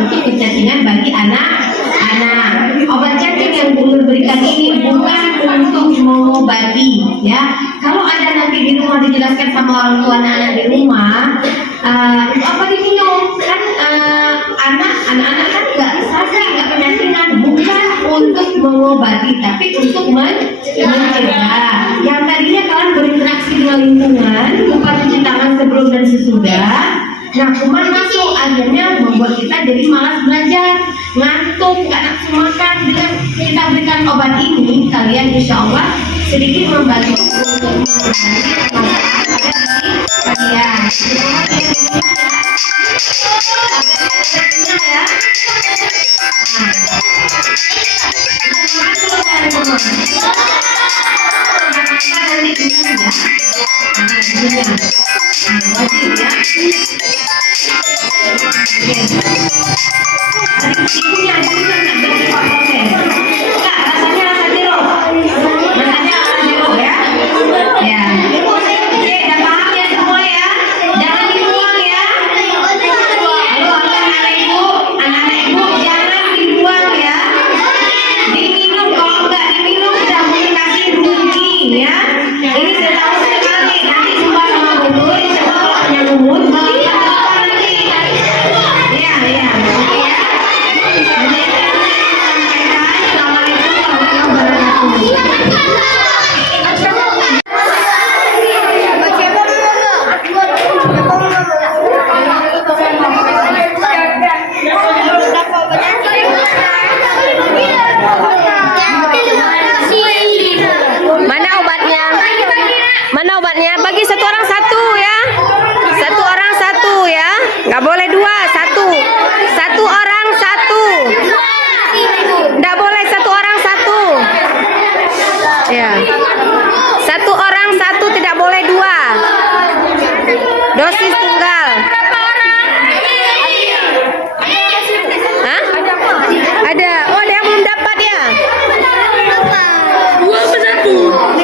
Untuk kecacingan bagi anak-anak. Obat cacing yang Bu berikan ini bukan untuk mengobati, ya. Kalau ada nanti di rumah dijelaskan sama orang tua anak-anak di rumah, apa diminum kan, anak-anak kan nggak sadar, nggak penyakitan, bukan untuk mengobati, tapi untuk mencegah. Yang tadinya kalian berinteraksi dengan lingkungan, lupa cuci tangan sebelum dan sesudah. Nah, kuman masuk, akhirnya membuat kita jadi malas belajar, ngantuk, gak nafsu makan. Dengan kita berikan obat ini, kalian insya Allah sedikit membantu untuk mengurangi masalah kalian. Dosis tunggal. Hah? Ada. Oh, ada yang belum dapat ya? Dua apa satu?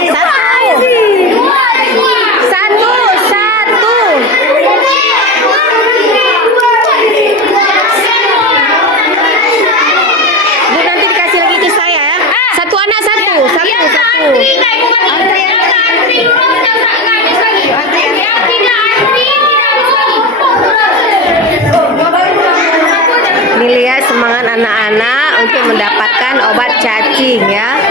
Satu. Bu, nanti dikasih lagi ke saya ya. Satu anak satu. Ini lihat semangat anak-anak untuk mendapatkan obat cacing ya.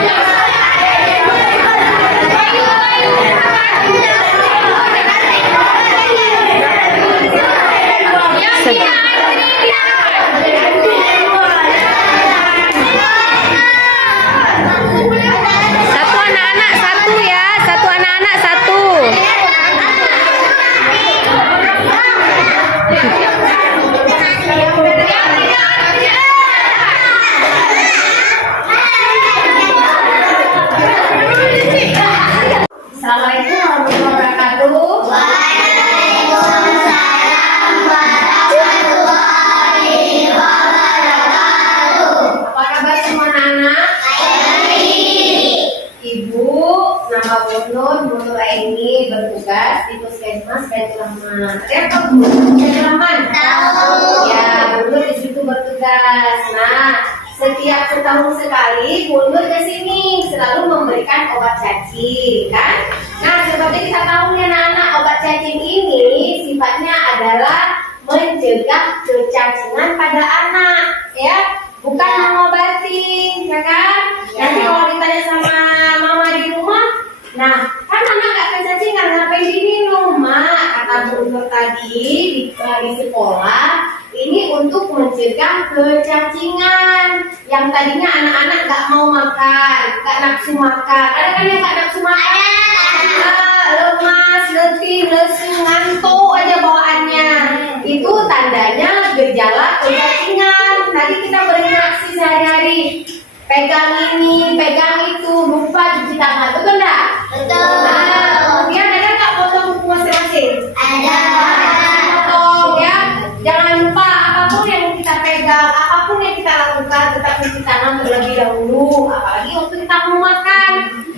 Satu anak-anak satu ya, satu anak-anak satu. Assalamualaikum warahmatullahi wabarakatuh. Waalaikumsalam warahmatullahi wabarakatuh. Apa kabar semua anak-anak? Ibu, nama Bu Nur Aini bertugas di Puskesmas Baitur Rahman. Siapa Bu? Baitur Rahman? Tahu. Ya, Bu Nur di situ bertugas. Nah, setiap setahun sekali Bu Nur ke sini selalu memberikan obat cacing, kan? Nah, seperti kita tahu nih anak-anak, obat cacing ini sifatnya adalah mencegah kecacingan pada anak, ya, bukan mengobati, ya kan? Nanti kalau ditanya sama mama di rumah, nah, kan anak nggak kecacingan, ngapain diminum, mak? Kata Bu Nur tadi di sekolah ini untuk mencegah kecacingan. Yang tadinya anak-anak nggak mau makan, nggak nafsu makan. Ada kan yang nggak nafsu makan? Lemas, letih, lesu, ngantuk aja bawaannya. Itu tandanya gejala kecacingan. Tadi kita berinteraksi sehari-hari. Pegang ini, pegang itu, lupa cuci tangan, betul enggak? Betul. Kemudian ada nggak potong buku masing-masing? Ada. Potong ya. Jangan lupa apapun yang kita pegang, apapun yang kita lakukan, tetap cuci tangan terlebih dahulu. Apalagi waktu kita mau makan.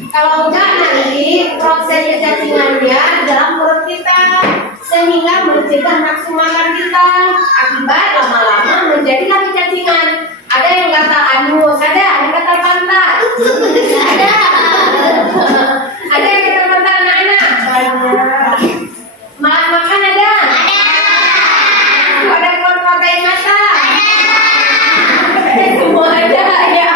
Kalau enggak nanti proses kecacingannya dalam perut kita, sehingga mencegah nafsu makan kita. Akibat lama-lama menjadilah kecacingan. Ada yang kata anus, ada yang kata pantat. Ada. Ada yang kata pantat anak-anak. Malas makan ada. Ada keluar mata yang mata. Semua ada ya.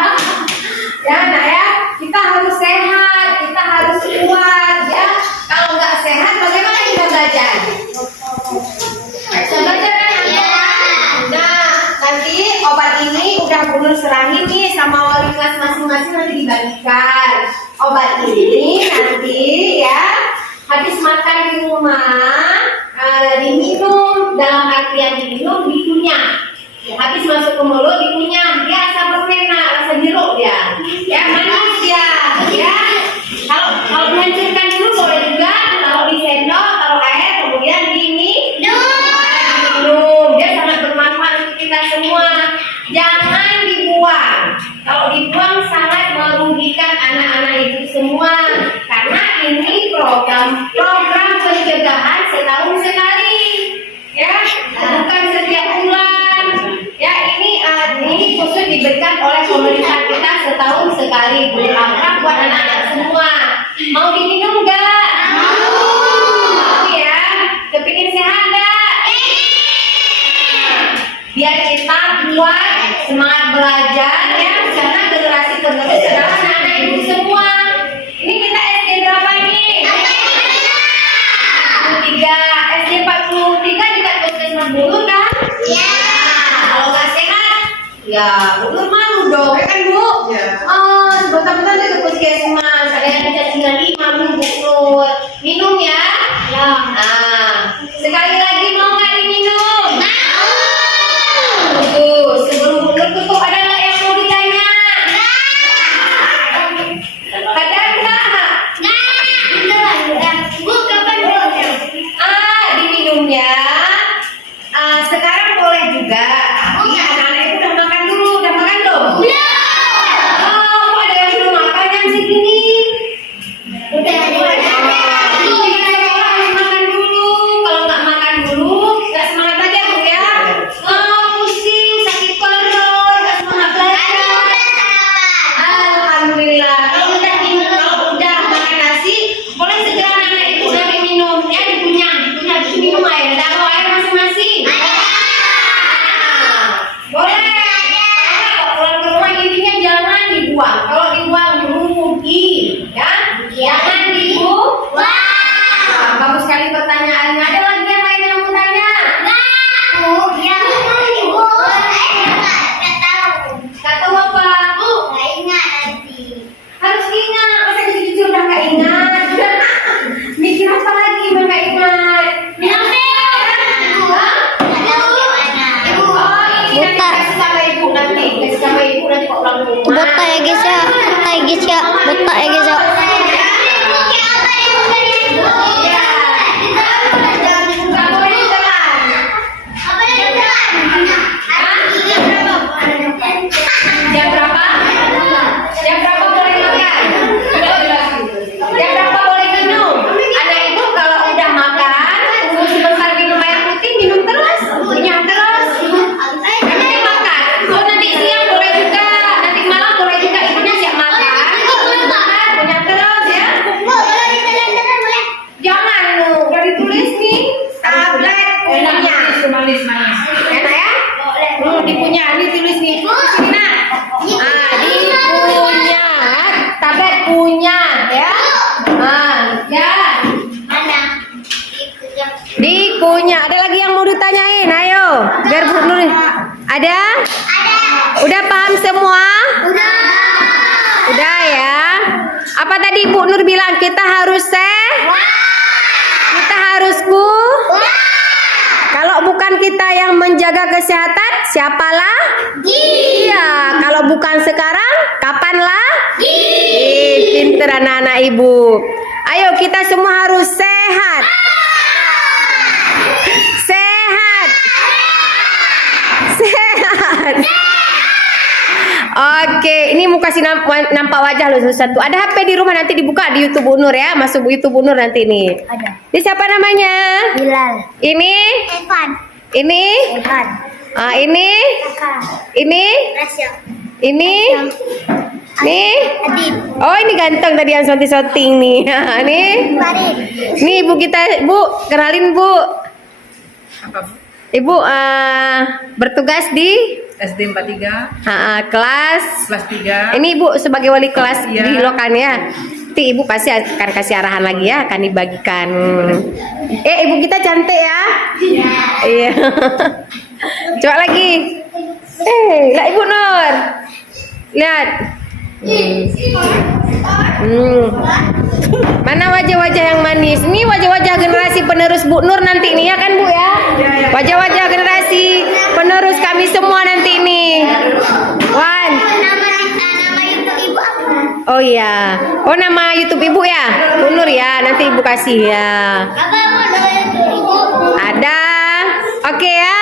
Ya nak ya, kita harus sehat, kita harus kuat ya. Kalau nggak sehat, bagaimana kita belajar? Bisa belajar kan? Nah, nanti obat ini udah Bu Nur serahin nih sama wali kelas masing-masing, nanti dibagikan. Obat ini nanti ya habis makan di rumah diminum, dalam artian diminum dikunyah. Habis masuk ke mulut dikunyah, dia rasa permena, rasa jeruk dia. Ya manis dia. Ya. Kalau dihancurkan dulu boleh juga, kalau di sendok, taruh air, kemudian diminum. Dia sangat bermanfaat untuk kita semua. Jangan dibuang. Kalau dibuang sangat merugikan anak-anak itu semua. Karena ini program pencegahan setahun sekali. Ya, bukan setiap bulan. Ya, ini khusus diberikan oleh pemerintah kita setahun sekali. Bermanfaat buat anak-anak semua. Mau diminum nggak? Mau ya. Kepingin sehat nggak? Biar kita kuat, semangat belajar ya. Karena generasi penerus adalah anak-anak ibu semua. Ini kita SD berapa nih? 43. SD 43 juga puskesmas dulu kan? Iya. Kalau nggak sehat, ya Bu Nur malu dong, ya kan Bu? Iya. Sebentar-bentar dia ke puskesmas. Ada yang cacingan nih, malu Bu Nur. Minum ya? Ya. Nah, sekali lagi mau nggak diminum? Tuh, sebelum Bu Nur tutup, ada nggak yang mau ditanya? Ada nggak? Bu, kapan boleh? Diminumnya. Sekarang boleh juga. Tapi anak-anak itu udah makan dulu, udah makan belum? Oh, kok ada yang belum makan jam segini? Udah. Kita sekolah harus makan dulu. Dikunyah. Ada lagi yang mau ditanyain? Ayo, biar Bu Nur. Ada? Udah paham semua? Udah ya. Apa tadi Bu Nur bilang kita harus kita harus Kalau bukan kita yang menjaga kesehatan, siapalah? Iya. Kalau bukan sekarang, kapanlah? Pinter anak-anak ibu. Ayo kita semua harus sehat. Sehat. Sehat. Oke, ini mau kasih nampak wajah lo satu. Ada HP di rumah, nanti dibuka di YouTube Bu Nur ya. Masuk YouTube Bu Nur nanti nih. Ada. Ini siapa namanya? Bilal. Ini? Evan. Ini? Evan. Ini? Kakak. Ini? Rasya. Ini? Nih? Adit. Oh, ini ganteng tadi yang shooting nih. Nih? Farid. Nih ibu kita, Bu, kenalin Bu. Ibu bertugas di SD 43 kelas. kelas 3. Ini Ibu sebagai wali kelas Iya. di Lokan ya. Nanti Ibu pasti akan kasih arahan lagi ya, akan dibagikan. Ibu kita cantik ya. Iya. Coba lagi. Lah Ibu Nur. Lihat. Mana wajah-wajah yang manis? Ini wajah-wajah generasi penerus Bu Nur nanti nih ya kan Bu ya? Wajah-wajah generasi penerus kami semua nanti nih. Wan. Nama itu ibu apa? Oh iya. Oh nama YouTube Ibu ya? Bu Nur ya. Nanti Ibu kasih ya. Apa nama itu ibu? Ada. Oke ya.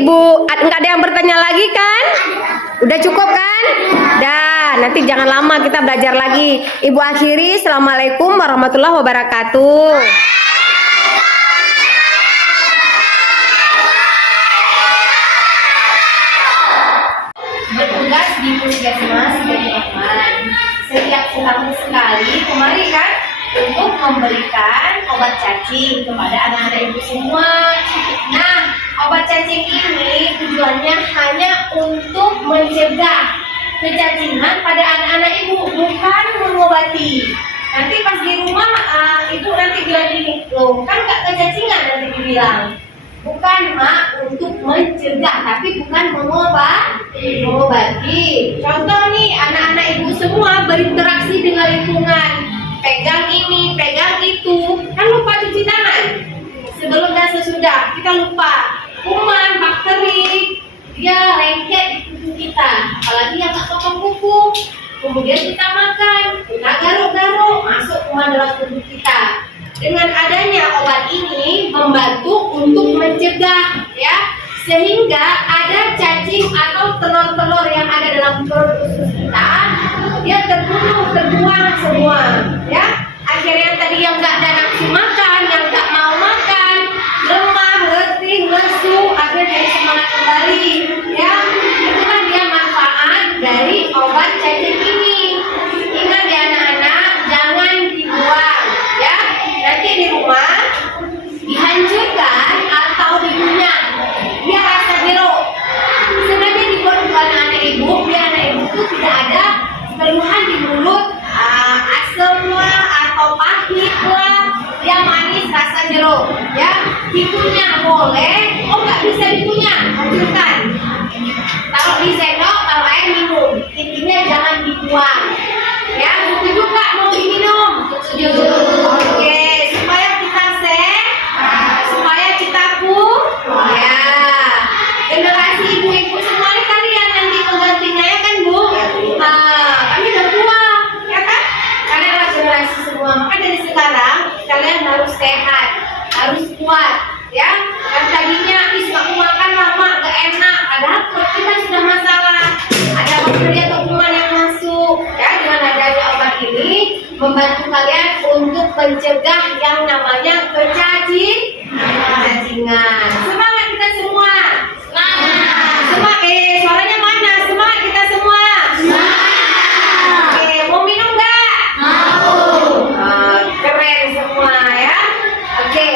Ibu nggak ada yang bertanya lagi kan? Udah cukup kan? Dah, nanti jangan lama kita belajar lagi. Ibu akhiri, Assalamualaikum warahmatullahi wabarakatuh. Bertugas di Puskesmas Keturunan setiap setahun sekali kemari kan untuk memberikan obat cacing kepada anak-anak ibu semua. Nah, obat cacing ini tujuannya hanya untuk mencegah kecacingan pada anak-anak ibu, bukan mengobati. Nanti pas di rumah ibu nanti bilang gini, loh kan gak kecacingan, nanti dibilang. Bukan Mak, untuk mencegah, tapi bukan mengobati. Contoh nih, anak-anak ibu semua berinteraksi dengan lingkungan. Pegang ini, pegang itu. Kan lupa cuci tangan. Sebelum dan sesudah, kita lupa. Kuman, bakteri, dia lengket di tubuh kita. Apalagi yang tak potong kuku. Kemudian kita makan, kita garuk-garuk, masuk kuman dalam tubuh kita. Dengan adanya obat ini membantu untuk mencegah ya, sehingga ada cacing atau telur-telur yang ada dalam perut usus kita dia terbuang semua ya. Akhirnya tadi yang nggak ada nafsu makan, yang nggak mau makan, lemah, letih, lesu, akhirnya jadi semangat kembali ya. Itulah dia manfaat dari obat cacing ini. Ingat ya anak-anak, jangan dibuang ya. Nanti di rumah dihancurkan atau dikunyah biar rasa jeruk. Sengaja dibuat untuk anak-anak ibu biar anak ibu itu tidak ada keluhan di mulut, asam lah atau pahit lah, yang manis rasa jeruk ya. Dikunyah boleh, oh nggak bisa dikunyah, hancurkan. Taruh di sendok, taruh air minum. Intinya jangan dibuang ya. Setuju nggak mau diminum? Setuju. Oke, supaya kita sehat, supaya kita ya. Generasi ibu-ibu semua ini kalian nanti penggantinya ya kan Bu? Kami udah tua, ya kan? Kalian adalah generasi semua. Maka dari sekarang kalian harus sehat, harus kuat, ya. Dan tadinya aku makan lama gak enak, padahal perut kita sudah masalah. Ada bakteri atau kuman yang masuk, ya. Dengan adanya obat ini membantu kalian untuk mencegah yang namanya kecacingan. Semangat kita semua. Semangat. Suaranya mana? Semangat kita semua. Oke, mau minum nggak? Keren semua ya. Oke,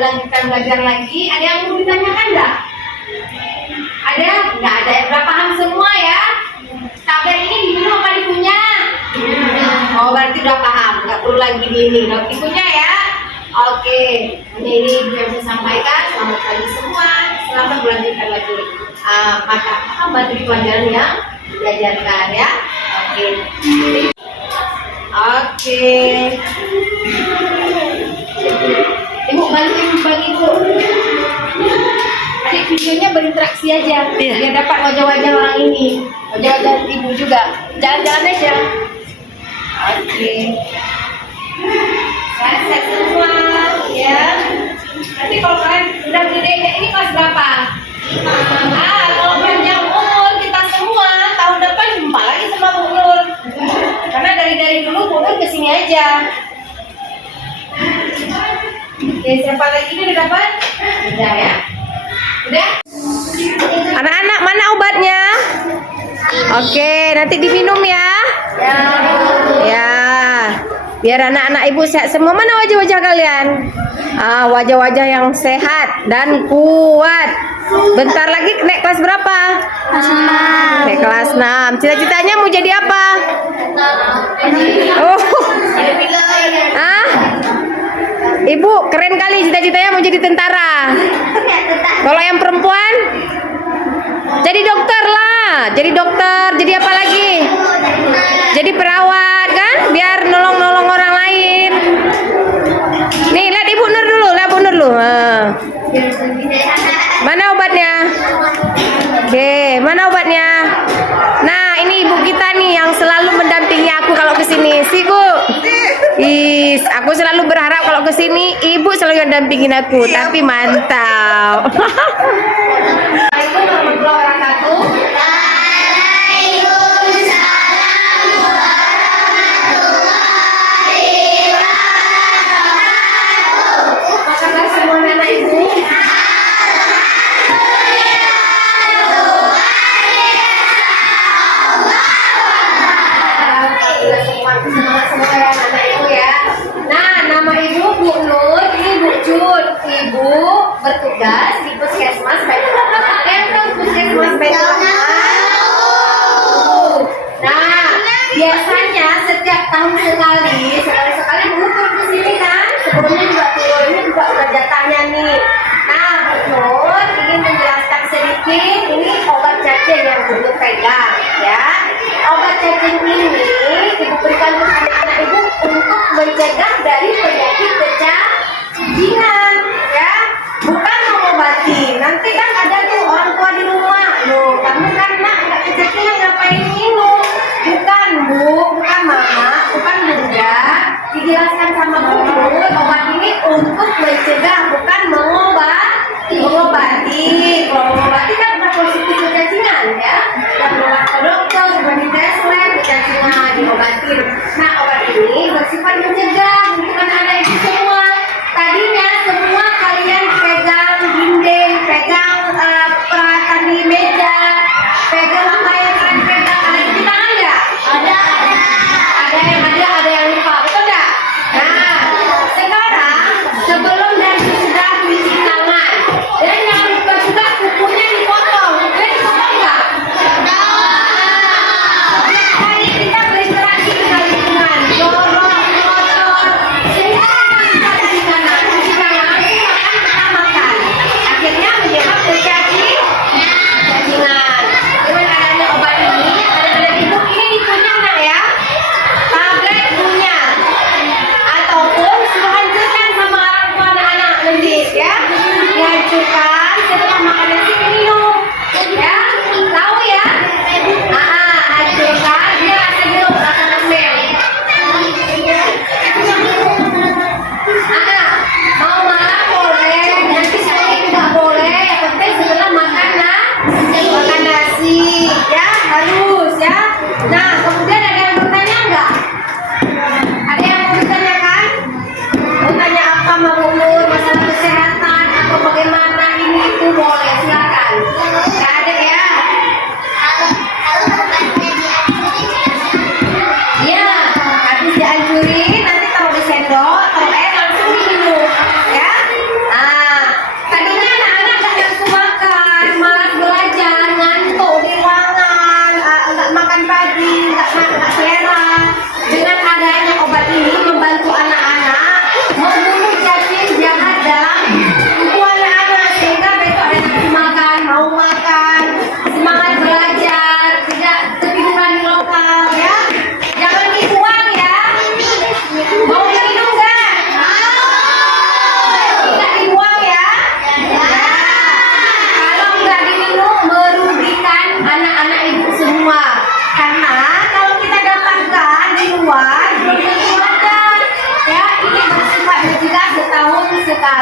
lanjutkan belajar lagi. Ada yang mau ditanyakan nggak? Ada? Nggak ada. Udah paham semua ya? Tablet ini diminum apa dikunyah? Oh, berarti udah paham. Nggak perlu lagi ini. Dikunyah ya. Oke, ini yang saya sampaikan. Selamat pagi semua. Selamat melanjutkan lagi materi pelajaran yang diajarkan ya. Oke. Oke. Ibu bagi ibu. Adik videonya berinteraksi aja, biar dapat wajah-wajah orang ini, wajah-wajah ibu juga. Jalan-jalan aja. Oke. Sehat semua, ya. Nanti kalau kalian udah gede, ini kelas berapa? Kalau panjang umur kita semua tahun depan jumpa lagi sama Bu Nur. Karena dari dulu Bu Nur kesini aja. Oke, siapa lagi ini udah dapat? Udah ya. Udah? Anak-anak mana obatnya? Oke, nanti diminum ya. Ya. Biar anak-anak ibu sehat semua. Mana wajah-wajah kalian? Wajah-wajah yang sehat dan kuat. Bentar lagi naik kelas berapa? Naik kelas 6. Cita-citanya mau jadi apa? Oh. Ibu keren kali cita-citanya mau jadi tentara. Kalau yang perempuan? Jadi dokter lah. Jadi dokter, jadi apa lagi? Jadi perawat kan? Biar nolong-nolong orang lain. Nih, lihat Ibu Nur dulu, lihat Bu Nur dulu. Mana obatnya? Oke, mana obatnya? Nah, ini ibu kita nih yang selalu mendampingi aku kalau kesini. Si Bu. Aku selalu berharap kalau kesini ibu selalu yang dampingin aku. Tapi mantap. Assalamualaikum warahmatullahi wabarakatuh. Apa kabar semua anak ibu? Semangat semua ya anak ibu ya. Nah, nama ibu Bu Nur, ini Bu Jun. Ibu bertugas di Puskesmas Baitul Rahman. Puskesmas Baitul Rahman. Nah, biasanya setiap tahun sekali Bu turun ke sini kan. Sebelumnya juga turun, ini juga udah jatahnya nih. Nah, Bu Nur ingin menjelaskan sedikit ini obat cacing yang Bu Nur pegang ya. Obat cacing ini ibu berikan kepada anak ibu untuk mencegah dari penyakit kecacingan ya, bukan mengobati. Nanti kan ada tuh orang tua di rumah, loh kamu kan nak nggak kecacingan ngapain minum? Bukan Bu, bukan Mama, bukan Bunda. Dijelaskan sama Bu Nur, obat ini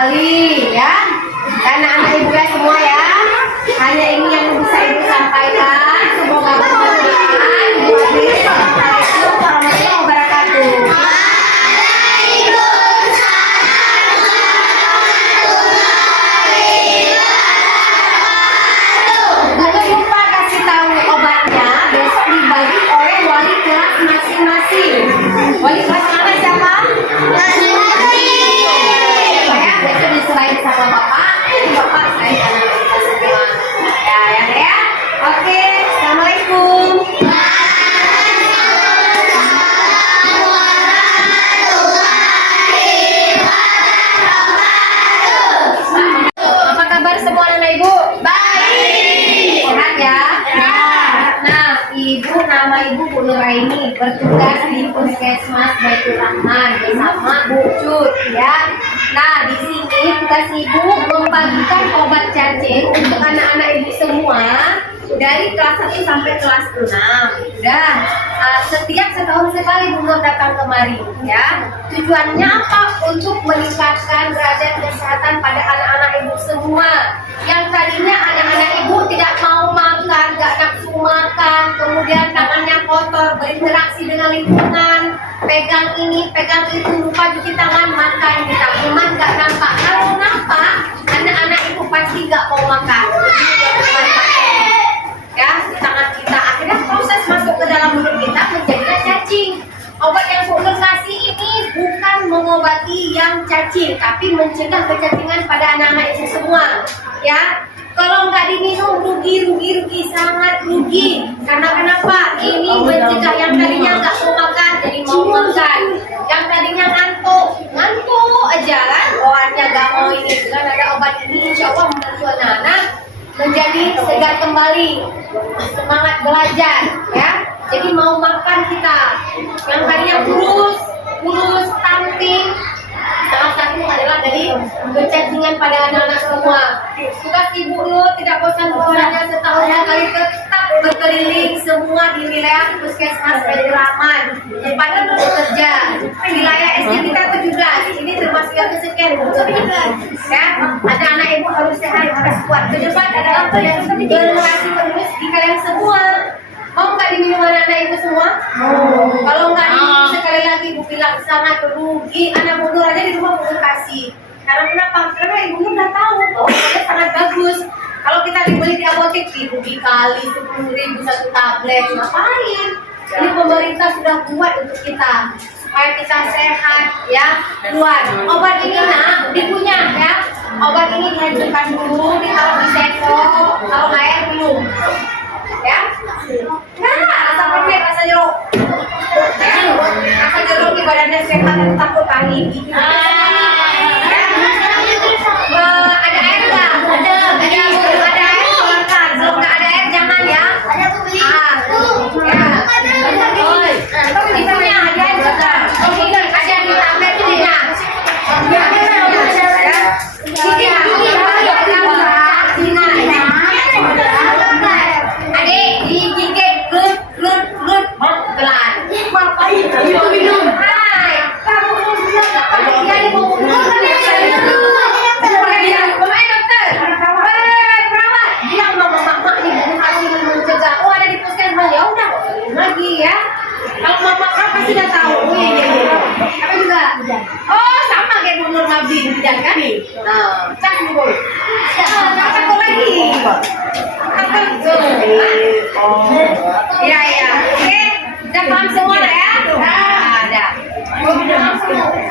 kembali ya. Dan anak ibu ya semua ya. Hanya ini yang bisa ibu sampaikan. Semoga bermanfaat. Assalamualaikum warahmatullahi wabarakatuh. Jangan lupa kasih tahu obatnya besok dibagi oleh wali kelas masing-masing. Wali kelas mana siapa? Ya, besok diserahin sama bapak. Bapak saya anak kita semua. Ya. Oke, assalamualaikum. Apa kabar semua anak ibu? Baik. Sehat ya? Nah, ibu nama ibu Bu Nuraini bertugas di Puskesmas Baitur Rahman bersama Bu Cut ya. Nah, di sini tugas ibu membagikan obat cacing untuk anak-anak ibu semua dari kelas 1 sampai kelas 6. Dan setiap setahun sekali Bu Nur datang kemari ya. Tujuannya apa? Untuk meningkatkan derajat kesehatan pada anak-anak ibu semua. Yang tadinya anak-anak ibu tidak mau makan, gak nafsu makan, kemudian tangannya kotor, berinteraksi dengan lingkungan, pegang ini, pegang itu, lupa cuci tangan, makan kita cuman gak nampak. Kalau nampak, anak-anak ibu pasti gak mau makan. Ya, di tangan kita akhirnya proses masuk ke dalam mulut kita menjadilah cacing. Obat yang Bu Nur kasih ini bukan mengobati yang cacing, tapi mencegah kecacingan pada anak-anak itu semua. Ya, kalau nggak diminum rugi, sangat rugi. Karena kenapa? Ini mencegah yang tadinya nggak mau makan jadi mau makan. Yang tadinya ngantuk aja kan? Obatnya nggak mau ini. Dengan ada obat ini, insya Allah membantu anak-anak menjadi segar kembali, semangat belajar ya. Jadi mau makan kita. Yang tadinya kurus, stunting. Salah satu adalah dari kecacingan pada anak-anak semua. Tugas Ibu Nur tidak bosan-bosannya setahun sekali tetap berkeliling semua di wilayah Puskesmas Baitur Rahman. Padahal Nur bekerja wilayah SD kita 17. Ini termasuk yang kesekian Bu. Ya, ada anak ibu harus sehat, harus kuat. Ke depan adalah generasi penerus di kalian semua. Mau nggak diminum anak-anak ibu semua? Kalau nggak diminum sekali lagi ibu bilang sangat rugi. Anak Bu Nur aja di rumah Bu Nur kasih. Karena kenapa? Karena ibu Nur udah tahu bahwa obatnya sangat bagus. Kalau kita dibeli di apotek rugi kali 10.000 satu tablet, ngapain? Ini pemerintah sudah buat untuk kita supaya kita sehat ya, kuat. Obat ini dipunya ya. Obat ini dihancurkan dulu, ditaruh di sendok, taruh air minum. Ya, rasa permen, rasa jeruk. Ya, rasa jeruk di badannya sehat dan takut panik. Ada air nggak? Ada air, keluarkan. Kalau nggak ada air jangan ya. Itu punya ada air juga. Ada di tablet punya. Adik, digigit, gelut, pelan. Minum. Hai, kamu dia mau dokter. Perawat, bilang sama mama ibu kasih mencegah. Oh ada di puskesmas ya udah lagi ya. Kalau mama kan pasti udah tahu. Oh iya. Apa juga? Oh sama kayak Bu Nur Mabdi kan? Nah, cak dulu. Apa lagi? Iya. Oke, udah paham semua lah ya? Ada.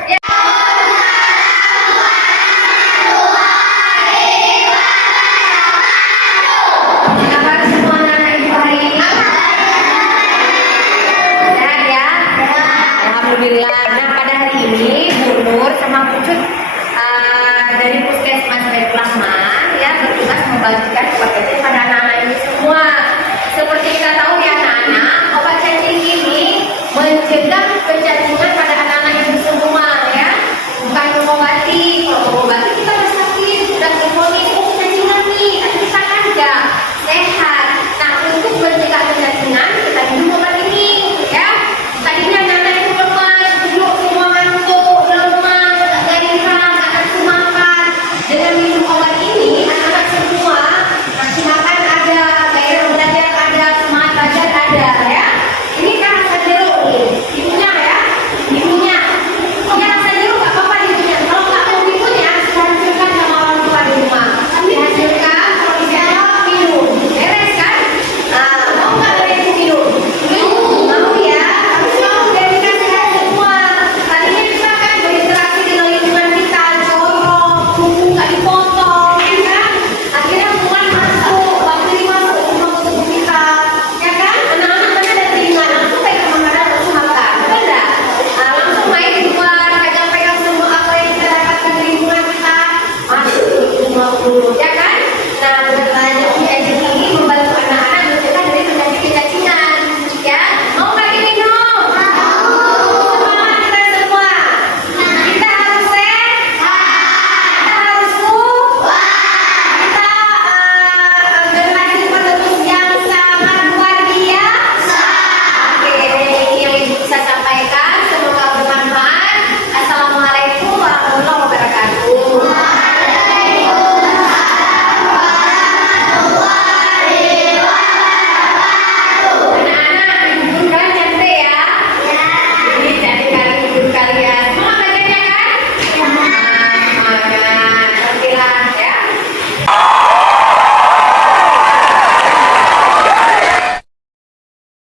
Ya. Kabar semua anak ibu hari ini? Sehat ya? Alhamdulillah. Nah pada hari ini Bu Nur sama Bu Cut dari Puskesmas Baitur Rahman ya bertugas membagikan obat cacing pada anak-anak ini semua. Seperti kita tahu ya anak-anak, obat cacing ini dulu ya.